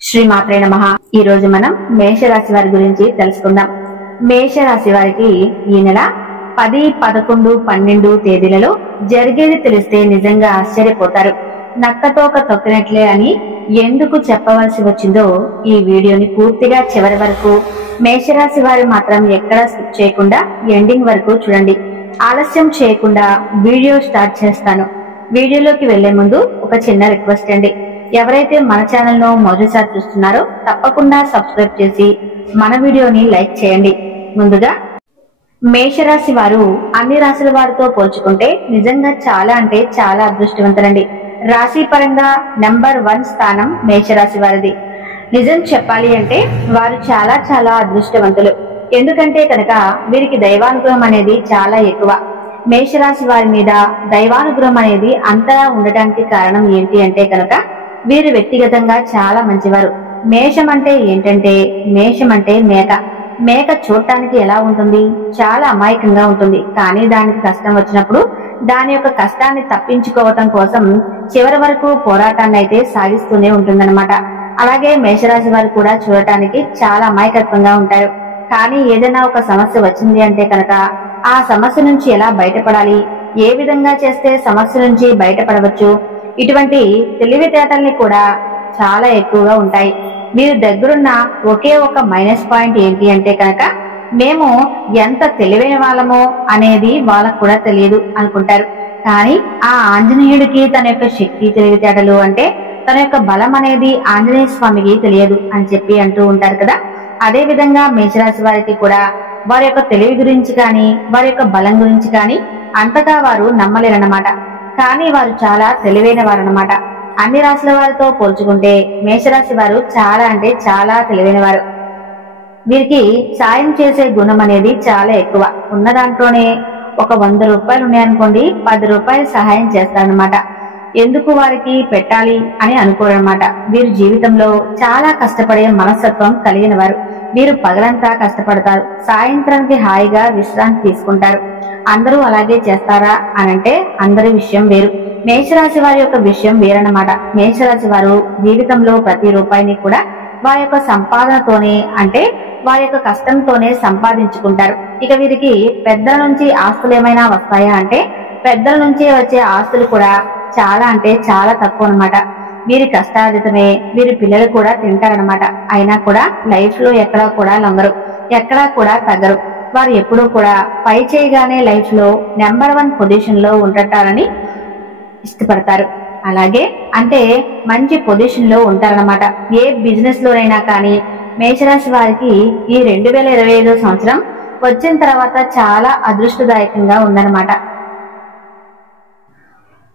శ్రీమాత్రే నమః. ఈ రోజు మనం మేషరాశి వారి గురించి తెలుసుకుందాం. మేషరాశి వారికి ఈ నెల 10, 11, 12 తేదీలలో జరిగేది తెలిస్తే నిజంగా ఆశ్చర్యపోతారు. నక్కతోక తొక్కినట్లే అని ఎందుకు చెప్పవలసి వచ్చిందో ఈ వీడియోని పూర్తిగా చివరి వరకు, మేషరాశి వారు మాత్రం ఎక్కడా స్కిప్ చేయకుండా ఎండింగ్ వరకు చూడండి. ఆలస్యం చేయకుండా వీడియో స్టార్ట్ చేస్తాను. వీడియోలోకి వెళ్లే ముందు ఒక చిన్న రిక్వెస్ట్ అండి. ఎవరైతే మన ఛానల్ ను మొదటిసారి చూస్తున్నారో తప్పకుండా సబ్స్క్రైబ్ చేసి మన వీడియోని లైక్ చేయండి. ముందుగా మేషరాశి వారు అన్ని రాశుల వారితో పోల్చుకుంటే నిజంగా చాలా అంటే చాలా అదృష్టవంతులండి. రాశి పరంగా నెంబర్ 1 స్థానం మేషరాశి వారిది. నిజం చెప్పాలి అంటే వారు చాలా చాలా అదృష్టవంతులు. ఎందుకంటే కనుక వీరికి దైవానుగ్రహం అనేది చాలా ఎక్కువ. మేషరాశి వారి మీద దైవానుగ్రహం అనేది అంతలా ఉండటానికి కారణం ఏంటి అంటే కనుక వీరు వ్యక్తిగతంగా చాలా మంచివారు. మేషం అంటే ఏంటంటే, మేషం అంటే మేక. మేక చూడటానికి ఎలా ఉంటుంది? చాలా అమాయకంగా ఉంటుంది. కానీ దానికి కష్టం వచ్చినప్పుడు దాని యొక్క కష్టాన్ని తప్పించుకోవటం కోసం చివరి వరకు పోరాటాన్ని అయితే సాగిస్తూనే ఉంటుందన్నమాట. అలాగే మేషరాశి వారు కూడా చూడటానికి చాలా అమాయకత్వంగా ఉంటారు. కానీ ఏదైనా ఒక సమస్య వచ్చింది అంటే కనుక ఆ సమస్య నుంచి ఎలా బయటపడాలి, ఏ విధంగా చేస్తే సమస్య నుంచి బయటపడవచ్చు, ఇటువంటి తెలివితేటల్ని కూడా చాలా ఎక్కువగా ఉంటాయి. మీరు దగ్గరున్న ఒకే ఒక మైనస్ పాయింట్ ఏంటి అంటే కనుక మేము ఎంత తెలివైన వాళ్ళమో అనేది వాళ్ళకు కూడా తెలియదు అనుకుంటారు. కానీ ఆ ఆంజనేయుడికి తన యొక్క శక్తి తెలివితేటలు అంటే తన యొక్క బలం అనేది ఆంజనేయ స్వామికి తెలియదు అని చెప్పి అంటూ ఉంటారు కదా. అదే విధంగా మేషరాశి వారికి కూడా వారి యొక్క తెలివి గురించి కానీ వారి యొక్క బలం గురించి కానీ అంతగా వారు నమ్మలేరన్నమాట. కానీ వారు చాలా తెలివైన వారు అన్నమాట. అన్ని రాశుల వారితో పోల్చుకుంటే మేషరాశి వారు చాలా అంటే చాలా తెలివైన వారు. వీరికి సాయం చేసే గుణం అనేది చాలా ఎక్కువ. ఉన్న దాంట్లోనే ఒక 100 రూపాయలు ఉన్నాయనుకోండి, 10 రూపాయలు సహాయం చేస్తారనమాట. ఎందుకు వారికి పెట్టాలి అని అనుకోరనమాట. వీరు జీవితంలో చాలా కష్టపడే మనస్తత్వం కలిగిన వారు. వీరు పగలంతా కష్టపడతారు, సాయంత్రానికి హాయిగా విశ్రాంతి తీసుకుంటారు. అందరూ అలాగే చేస్తారా అనంటే అందరి విషయం వేరు. మేషరాశి వారి యొక్క విషయం వేరన్నమాట. మేషరాశి వారు జీవితంలో ప్రతి రూపాయిని కూడా వారి యొక్క సంపాదనతోనే అంటే వారి యొక్క కష్టంతోనే సంపాదించుకుంటారు. ఇక వీరికి పెద్దల నుంచి ఆస్తులు ఏమైనా వస్తాయా అంటే పెద్దల నుంచి వచ్చే ఆస్తులు కూడా చాలా అంటే చాలా తక్కువ అన్నమాట. వీరి కష్టార్జితమే వీరి పిల్లలు కూడా తింటారనమాట. అయినా కూడా లైఫ్ లో ఎక్కడా కూడా లొంగరు, ఎక్కడా కూడా తగ్గరు. వారు ఎప్పుడూ కూడా పై చేయగానే లైఫ్ లో నెంబర్ 1 పొజిషన్ లో ఉండటారని ఇష్టపడతారు. అలాగే అంటే మంచి పొజిషన్ లో ఉంటారనమాట. ఏ బిజినెస్ లోనైనా కానీ మేషరాశి వారికి ఈ 2025 సంవత్సరం వచ్చిన తర్వాత చాలా అదృష్టదాయకంగా ఉందన్నమాట.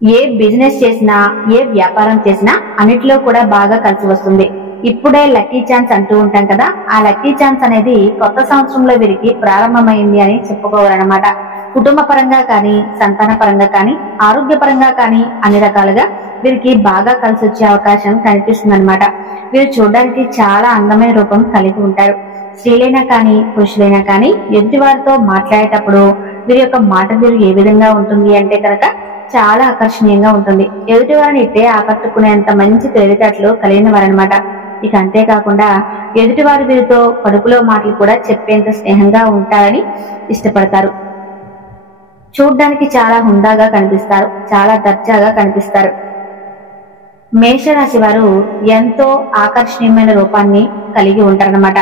ఏ బిజినెస్ చేసినా ఏ వ్యాపారం చేసినా అన్నిటిలో కూడా బాగా కలిసి వస్తుంది. ఇప్పుడే లక్కీ ఛాన్స్ అంటూ ఉంటాం కదా, ఆ లక్కీ ఛాన్స్ అనేది కొత్త సంవత్సరంలో వీరికి ప్రారంభమైంది అని చెప్పుకోవాలన్నమాట. కుటుంబ పరంగా కానీ సంతాన పరంగా కానీ ఆరోగ్య పరంగా కానీ అన్ని రకాలుగా వీరికి బాగా కలిసి వచ్చే అవకాశం కనిపిస్తుంది అనమాట. వీరు చూడడానికి చాలా అందమైన రూపం కలిగి ఉంటారు. స్త్రీలైనా కానీ పురుషులైనా కానీ ఎదుటి వారితో మాట్లాడేటప్పుడు వీరి యొక్క మాట తీరు ఏ విధంగా ఉంటుంది అంటే కనుక చాలా ఆకర్షణీయంగా ఉంటుంది. ఎదుటి వారిని ఇట్టే ఆకట్టుకునేంత మంచి తెలివితేటలు కలిగిన వారనమాట. ఇక అంతేకాకుండా ఎదుటివారి వీరితో కడుపులో మాటలు కూడా చెప్పేంత స్నేహంగా ఉంటారని ఇష్టపడతారు. చూడ్డానికి చాలా హుందాగా కనిపిస్తారు, చాలా దర్జాగా కనిపిస్తారు. మేషరాశి వారు ఎంతో ఆకర్షణీయమైన రూపాన్ని కలిగి ఉంటారన్నమాట.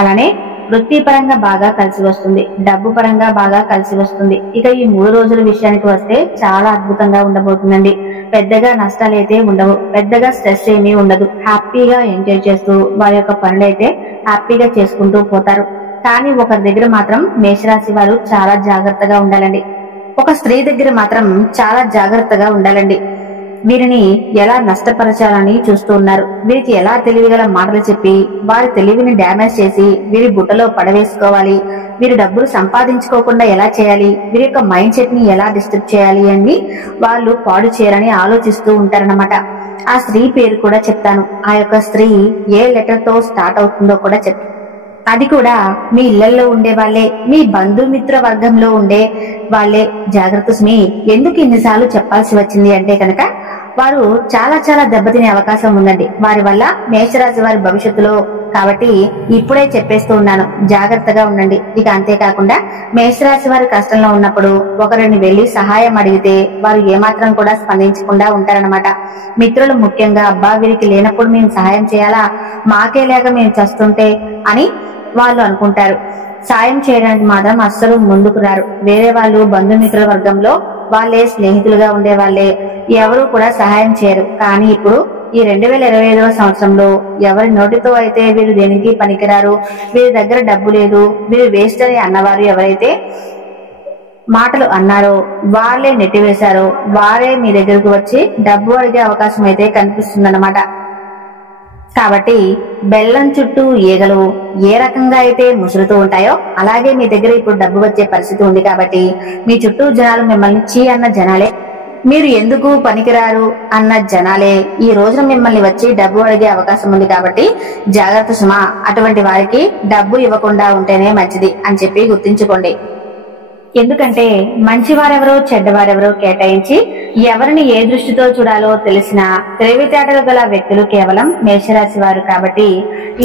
అలానే వృత్తిపరంగా బాగా కలిసి వస్తుంది, డబ్బు పరంగా బాగా కలిసి వస్తుంది. ఇక ఈ 3 రోజుల విషయానికి వస్తే చాలా అద్భుతంగా ఉండబోతుందండి. పెద్దగా నష్టాలు అయితే ఉండవు, పెద్దగా స్ట్రెస్ ఏమీ ఉండదు. హ్యాపీగా ఎంజాయ్ చేస్తూ వారి యొక్క పనులు అయితే హ్యాపీగా చేసుకుంటూ పోతారు. కానీ ఒకరి దగ్గర మాత్రం మేషరాశి వారు చాలా జాగ్రత్తగా ఉండాలండి. ఒక స్త్రీ దగ్గర మాత్రం చాలా జాగ్రత్తగా ఉండాలండి. వీరిని ఎలా నష్టపరచాలని చూస్తూ ఉన్నారు. వీరికి ఎలా తెలివిగల మాటలు చెప్పి వారి తెలివిని డ్యామేజ్ చేసి వీరి బుట్టలో పడవేసుకోవాలి, వీరి డబ్బులు సంపాదించుకోకుండా ఎలా చేయాలి, వీరి యొక్క మైండ్ సెట్ ని ఎలా డిస్టర్బ్ చేయాలి అని వాళ్ళు పాడు చేయాలని ఆలోచిస్తూ ఉంటారన్నమాట. ఆ స్త్రీ పేరు కూడా చెప్తాను. ఆ యొక్క స్త్రీ ఏ లెటర్ తో స్టార్ట్ అవుతుందో కూడా చెప్తాను. అది కూడా మీ ఇళ్లలో ఉండే వాళ్ళే, మీ బంధుమిత్ర వర్గంలో ఉండే వాళ్ళే. జాగ్రత్త స్మి. ఎందుకు ఇన్నిసార్లు చెప్పాల్సి వచ్చింది అంటే కనుక వారు చాలా చాలా దెబ్బతినే అవకాశం ఉందండి వారి వల్ల మేషరాశి వారి భవిష్యత్తులో. కాబట్టి ఇప్పుడే చెప్పేస్తూ ఉన్నాను, జాగ్రత్తగా ఉండండి. ఇక అంతేకాకుండా మేషరాశి వారి కష్టంలో ఉన్నప్పుడు ఒకరిని వెళ్లి సహాయం అడిగితే వారు ఏమాత్రం కూడా స్పందించకుండా ఉంటారనమాట. మిత్రులు ముఖ్యంగా అబ్బా వీరికి లేనప్పుడు మేము సహాయం చేయాలా, మాకే లేక మేము చస్తుంటే అని వాళ్ళు అనుకుంటారు. సాయం చేయడానికి మాత్రం అస్సలు ముందుకు రారు. వేరే వాళ్ళు బంధుమిత్రుల వర్గంలో వాళ్ళే స్నేహితులుగా ఉండే వాళ్ళే ఎవరు కూడా సహాయం చేయరు. కానీ ఇప్పుడు ఈ 2025వ సంవత్సరంలో ఎవరి నోటితో అయితే వీరు దేనికి పనికిరారు, వీరి దగ్గర డబ్బు లేదు, వీరు వేస్ట్ అని అన్నవారు ఎవరైతే మాటలు అన్నారో వాళ్ళే నెట్టివేశారో వారే మీ దగ్గరకు వచ్చి డబ్బు అడిగే అవకాశం అయితే కనిపిస్తుందన్నమాట. కాబట్టి బెల్లం చుట్టూ ఈగలు ఏ రకంగా అయితే ముసురుతూ ఉంటాయో అలాగే మీ దగ్గర ఇప్పుడు డబ్బు వచ్చే పరిస్థితి ఉంది. కాబట్టి మీ చుట్టూ జనాలు మిమ్మల్ని చీ అన్న జనాలే, మీరు ఎందుకు పనికిరారు అన్న జనాలే ఈ రోజున మిమ్మల్ని వచ్చి డబ్బు అడిగే అవకాశం ఉంది. కాబట్టి జాగ్రత్త సుమా, అటువంటి వారికి డబ్బు ఇవ్వకుండా ఉంటేనే మంచిది అని చెప్పి గుర్తించుకోండి. ఎందుకంటే మంచివారెవరో చెడ్డవారెవరో కేటాయించి ఎవరిని ఏ దృష్టితో చూడాలో తెలిసిన తెలివితేటలు గల వ్యక్తులు కేవలం మేషరాశి వారు. కాబట్టి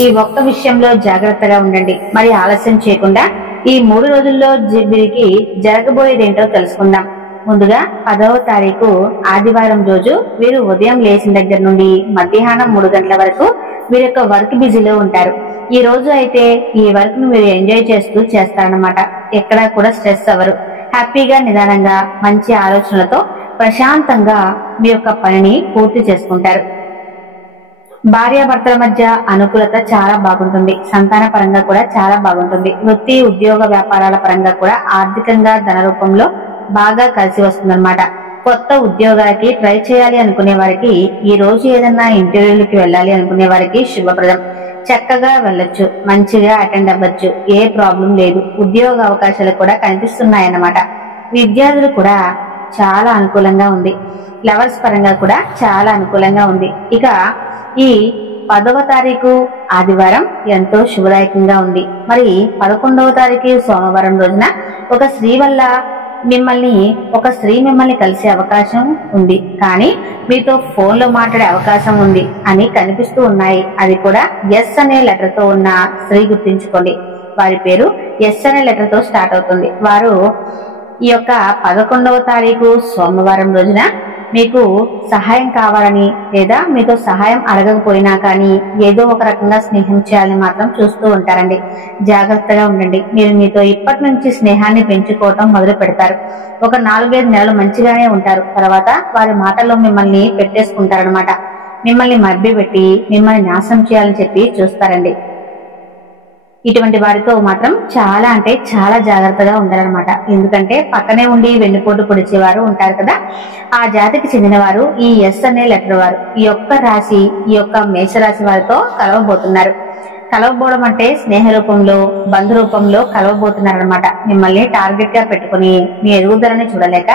ఈ ఒక్క విషయంలో జాగ్రత్తగా ఉండండి. మరి ఆలస్యం చేయకుండా ఈ 3 రోజుల్లో వీరికి జరగబోయేదేంటో తెలుసుకుందాం. ముందుగా 10వ తారీఖు ఆదివారం రోజు వీరు ఉదయం లేచిన దగ్గర నుండి మధ్యాహ్నం 3 గంటల వరకు వీరి యొక్క వర్క్ బిజీలో ఉంటారు. ఈ రోజు అయితే ఈ వర్క్ ను మీరు ఎంజాయ్ చేస్తూ చేస్తారన్నమాట. ఎక్కడా కూడా స్ట్రెస్ అవ్వరు. హ్యాపీగా నిదానంగా మంచి ఆలోచనలతో ప్రశాంతంగా మీ యొక్క పనిని పూర్తి చేసుకుంటారు. భార్యాభర్తల మధ్య అనుకూలత చాలా బాగుంటుంది. సంతాన పరంగా కూడా చాలా బాగుంటుంది. వృత్తి ఉద్యోగ వ్యాపారాల పరంగా కూడా ఆర్థికంగా ధన రూపంలో బాగా కలిసి వస్తుందన్నమాట. కొత్త ఉద్యోగాలకి ట్రై చేయాలి అనుకునే వారికి ఈ రోజు ఏదన్నా ఇంటర్వ్యూలకి వెళ్ళాలి అనుకునే వారికి శుభప్రదం. చక్కగా వెళ్ళొచ్చు, మంచిగా అటెండ్ అవ్వచ్చు, ఏ ప్రాబ్లం లేదు. ఉద్యోగ అవకాశాలు కూడా కనిపిస్తున్నాయన్నమాట. విద్యార్థులు కూడా చాలా అనుకూలంగా ఉంది. లవర్స్ పరంగా కూడా చాలా అనుకూలంగా ఉంది. ఇక ఈ 10వ తారీఖు ఆదివారం ఎంతో శుభదాయకంగా ఉంది. మరి 11వ తారీఖు సోమవారం రోజున ఒక స్త్రీ మిమ్మల్ని కలిసే అవకాశం ఉంది. కానీ మీతో ఫోన్ లో మాట్లాడే అవకాశం ఉంది అని కనిపిస్తూ ఉన్నాయి. అది కూడా ఎస్ అనే లెటర్ తో ఉన్న స్త్రీ, గుర్తించుకోండి. వారి పేరు ఎస్ అనే లెటర్ తో స్టార్ట్ అవుతుంది. వారు ఈ యొక్క 11వ తారీఖు సోమవారం రోజున మీకు సహాయం కావాలని లేదా మీతో సహాయం అడగకపోయినా కానీ ఏదో ఒక రకంగా స్నేహం చేయాలని మాత్రం చూస్తూ ఉంటారండి. జాగ్రత్తగా ఉండండి. మీరు మీతో ఇప్పటి నుంచి స్నేహాన్ని పెంచుకోవటం మొదలు పెడతారు. ఒక 4-5 నెలలు మంచిగానే ఉంటారు. తర్వాత వారి మాటల్లో మిమ్మల్ని పెట్టేసుకుంటారనమాట. మిమ్మల్ని మభ్య పెట్టి మిమ్మల్ని నాశనం చేయాలని చెప్పి చూస్తారండి. ఇటువంటి వారితో మాత్రం చాలా అంటే చాలా జాగ్రత్తగా ఉండాలన్నమాట. ఎందుకంటే పక్కనే ఉండి వెన్నుపోటు పొడిచేవారు ఉంటారు కదా, ఆ జాతికి చెందిన వారు ఈ ఎస్ అనే లెటర్ వారు ఈ యొక్క మేషరాశి వారితో కలవబోతున్నారు. కలవబోవడం అంటే స్నేహ రూపంలో బంధు రూపంలో కలవబోతున్నారనమాట. మిమ్మల్ని టార్గెట్ గా పెట్టుకుని మీ ఎదుగుదలని చూడలేక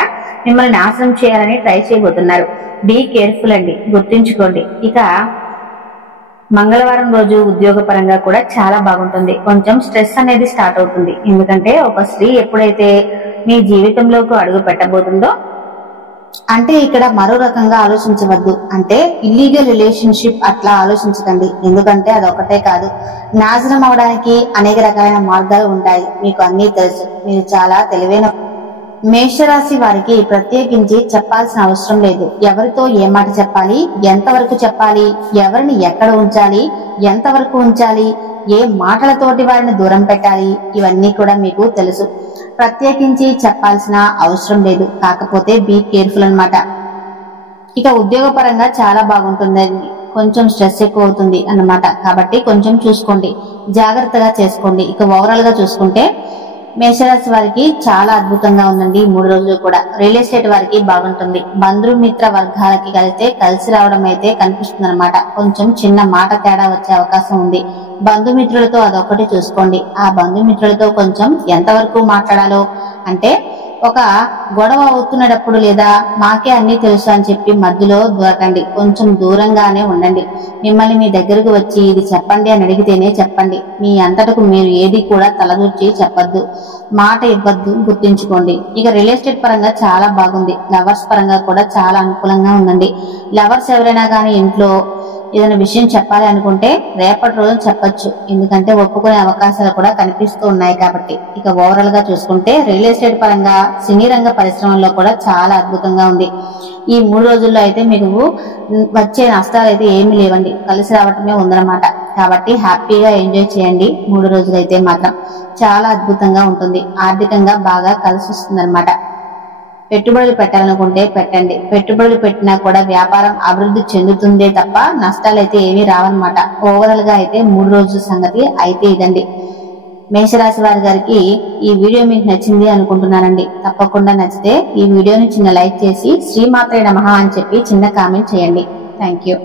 మిమ్మల్ని నాశనం చేయాలని ట్రై చేయబోతున్నారు. బీ కేర్ఫుల్ అండి, గుర్తుంచుకోండి. ఇక మంగళవారం రోజు ఉద్యోగ పరంగా కూడా చాలా బాగుంటుంది. కొంచెం స్ట్రెస్ అనేది స్టార్ట్ అవుతుంది. ఎందుకంటే ఒక స్త్రీ ఎప్పుడైతే మీ జీవితంలోకి అడుగు పెట్టబోతుందో, అంటే ఇక్కడ మరో రకంగా ఆలోచించవద్దు. అంటే ఇల్లీగల్ రిలేషన్షిప్ అట్లా ఆలోచించకండి. ఎందుకంటే అదొకటే కాదు, నాశనం అవడానికి అనేక రకాలైన మార్గాలు ఉంటాయి. మీకు అన్నీ తెలుసు. మీరు చాలా తెలివైన మేషరాశి వారికి ప్రత్యేకించి చెప్పాల్సిన అవసరం లేదు. ఎవరితో ఏ మాట చెప్పాలి, ఎంతవరకు చెప్పాలి, ఎవరిని ఎక్కడ ఉంచాలి, ఎంతవరకు ఉంచాలి, ఏ మాటలతోటి వారిని దూరం పెట్టాలి, ఇవన్నీ కూడా మీకు తెలుసు. ప్రత్యేకించి చెప్పాల్సిన అవసరం లేదు. కాకపోతే బీ కేర్ఫుల్ అన్నమాట. ఇక ఉద్యోగ పరంగా చాలా బాగుంటుందండి. కొంచెం స్ట్రెస్ ఎక్కువ అవుతుంది అన్నమాట. కాబట్టి కొంచెం చూసుకోండి, జాగ్రత్తగా చేసుకోండి. ఇక ఓవరాల్ గా చూసుకుంటే మేషరాశి వారికి చాలా అద్భుతంగా ఉందండి. 3 రోజులు కూడా రియల్ ఎస్టేట్ వారికి బాగుంటుంది. బంధుమిత్ర వర్గాలకి కలిసి రావడం అయితే కనిపిస్తుంది అనమాట. కొంచెం చిన్న మాట తేడా వచ్చే అవకాశం ఉంది. బంధుమిత్రులతో అదొకటి చూసుకోండి. ఆ బంధుమిత్రులతో కొంచెం ఎంతవరకు మాట్లాడాలో, అంటే ఒక గొడవ అవుతున్నప్పుడు లేదా మాకే అన్ని తెలుసు అని చెప్పి మధ్యలో దూరకండి, కొంచెం దూరంగానే ఉండండి. మిమ్మల్ని మీ దగ్గరకు వచ్చి ఇది చెప్పండి అని అడిగితేనే చెప్పండి. మీ అంతటకు మీరు ఏది కూడా తలదూర్చి చెప్పద్దు, మాట ఇవ్వద్దు, గుర్తుంచుకోండి. ఇక రియల్ ఎస్టేట్ పరంగా చాలా బాగుంది. లవర్స్ పరంగా కూడా చాలా అనుకూలంగా ఉందండి. లవర్స్ ఎవరైనా కానీ ఇంట్లో ఏదైనా విషయం చెప్పాలి అనుకుంటే రేపటి రోజు చెప్పొచ్చు, ఎందుకంటే ఒప్పుకునే అవకాశాలు కూడా కనిపిస్తూ ఉన్నాయి కాబట్టి. ఇక ఓవరాల్ గా చూసుకుంటే రియల్ ఎస్టేట్ పరంగా సినీ రంగ పరిశ్రమలో కూడా చాలా అద్భుతంగా ఉంది. ఈ 3 రోజుల్లో అయితే మీకు వచ్చే నష్టాలు అయితే ఏమీ లేవండి, కలిసి రావటమే ఉందన్నమాట. కాబట్టి హ్యాపీగా ఎంజాయ్ చేయండి. 3 రోజులు అయితే మాత్రం చాలా అద్భుతంగా ఉంటుంది. ఆర్థికంగా బాగా కలిసి వస్తుంది అనమాట. పెట్టుబడులు పెట్టాలనుకుంటే పెట్టండి. పెట్టుబడులు పెట్టినా కూడా వ్యాపారం అభివృద్ధి చెందుతుందే తప్ప నష్టాలైతే ఏమీ రావన్నమాట. ఓవరాల్ గా అయితే 3 రోజుల సంగతి అయితే ఇదండి. మేషరాశి వారి గారికి ఈ వీడియో మీకు నచ్చింది అనుకుంటున్నానండి. తప్పకుండా నచ్చితే ఈ వీడియోని చిన్న లైక్ చేసి శ్రీమాత్రే నమః అని చెప్పి చిన్న కామెంట్ చేయండి. Thank you.